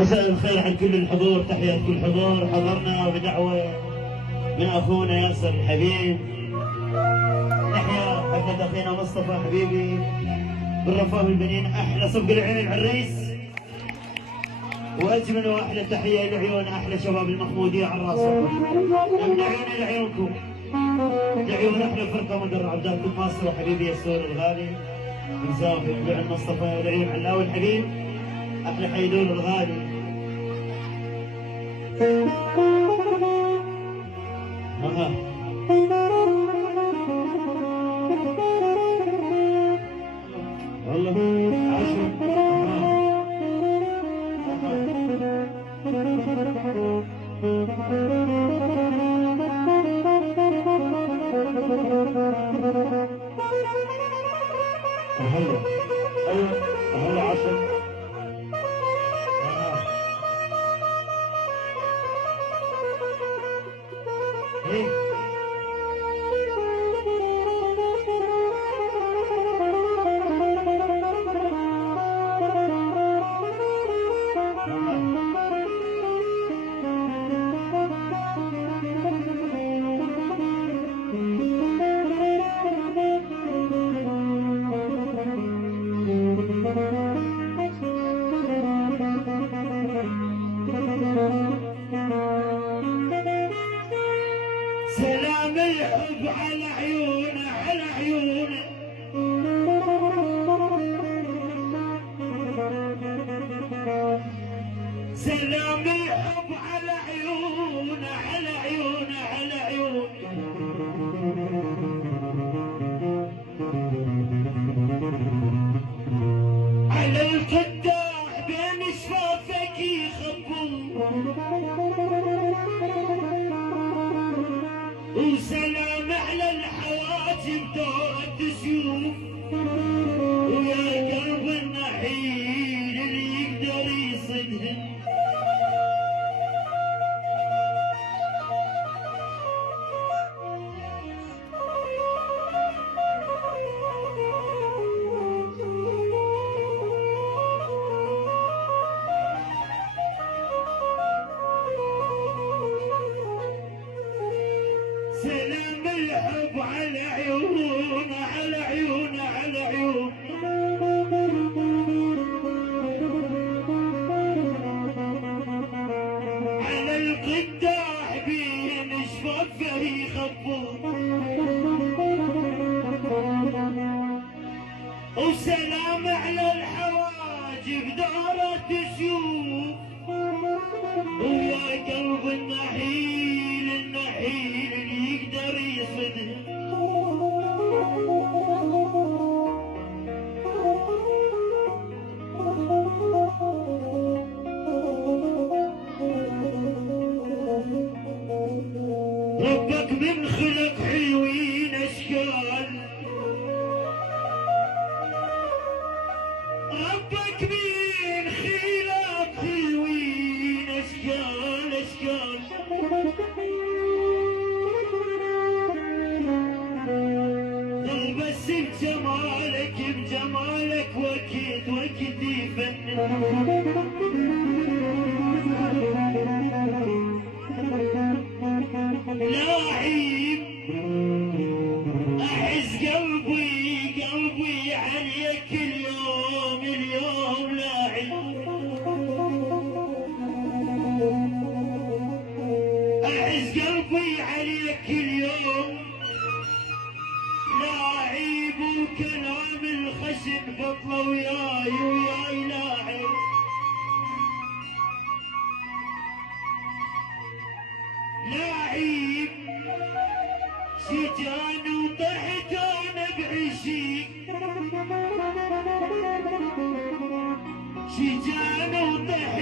مساء الخير على كل الحضور، تحية كل حضور. حضرنا بدعوة من أخونا ياسر الحبيب. نحيا حفلة أخينا مصطفى حبيبي بالرفاه البنين. أحلى صفق العين العريس، وأجمل وأحلى تحية لعيون أحلى شباب المحمودية على راسهم، من عيوني لعيونكم، لعيون أحلى فرقة مدر عبدات مصر وحبيبي يسور الغالي مسافر، لعيون مصطفى، لعيون علاوي الحبيب، أحلى حيدور الغالي. والله عشر هلا ايوه هلا عشر سلام الحب على عيونه على عيونه، سلام الحب على عيونه على عيونه على عيونه، على القداح بين شفافك يخبون، وسلام على الحواجب دوت سيوف، ويا قلب النحيل اللي يقدر يصدهم. سلام الحب على عيونه على عيونه على عيونه، على القداح بين شفافه يخبون، وسلام على الحواجب دارت سيوف، ويا قلب النحيل النحيل اللي يقدر يصدهم. ربك من خلق حلوين اشكال، ربك من خلق حلوين اشكال اشكال، ظل بس بجمالك بجمالك وقت وقت يفنن. لاعب احس قلبي قلبي عليك اليوم اليوم لاعب، احس قلبي عليك اليوم لاعب، وكلام الخشن بطله وياي وياي لاعب، لاعب شجان وطحت انا بعشيق، شجان وطحت